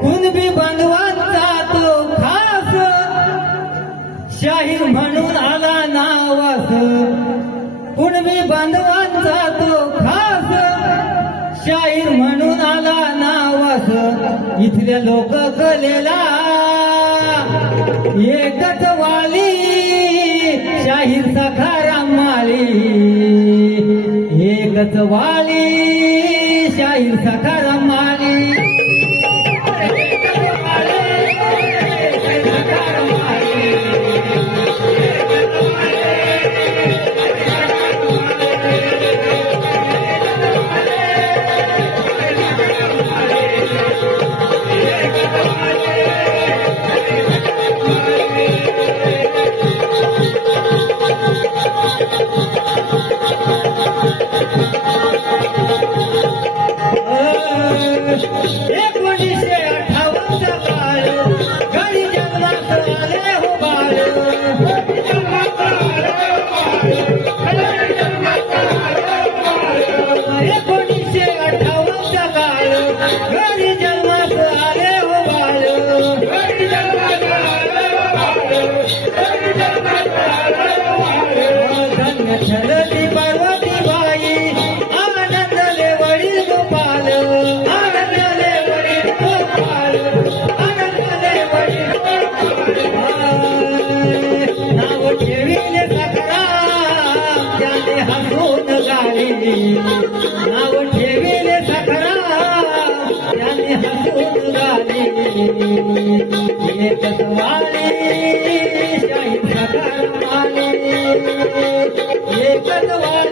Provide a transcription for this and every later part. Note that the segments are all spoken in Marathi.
कुणबी बनवाचा तो खास. शाहीर म्हणून आला नावास. कुणबी बांधवांचा तो खास. शाहीर म्हणून आला नावास. इथल्या लोक कलेला एकच वाली. शाहीर सखाराम माळी एकच वाली. शाहीर सखाराम माळी एकोणीसशे धन्य ठरती पार्वती बाई आनंदले वडील गोपाल आनंदले वडील गोपाल आनंदले वडील गोपाल. नाव ठेविले सकरा त्याने हसून गाली नाव ठेविले सकरा त्याने हसून the line.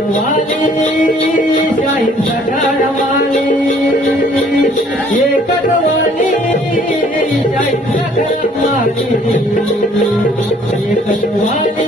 वाली शाहीर सकाळ माली एकच वाली शाहीर सकाळ माली एकच वाली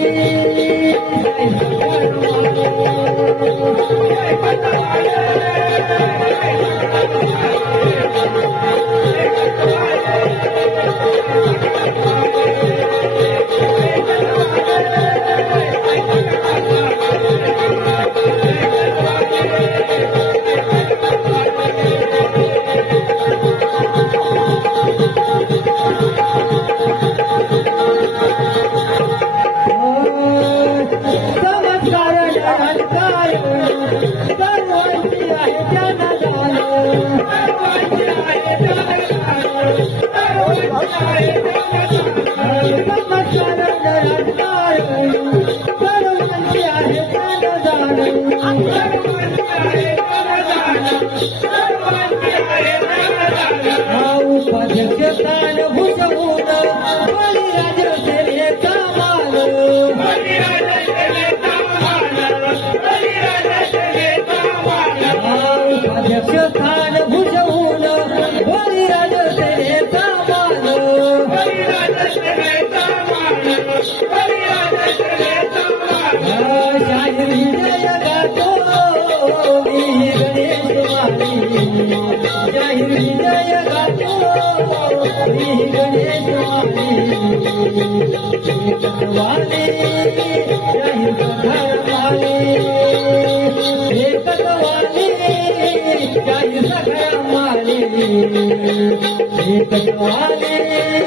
सर्वांची स्थान भूषवून बळीराज सेवे कामाल शाहीर विजय गातो मी गणेश माली शाहीर विजय गातो श्री गणेश वाली सधरवाली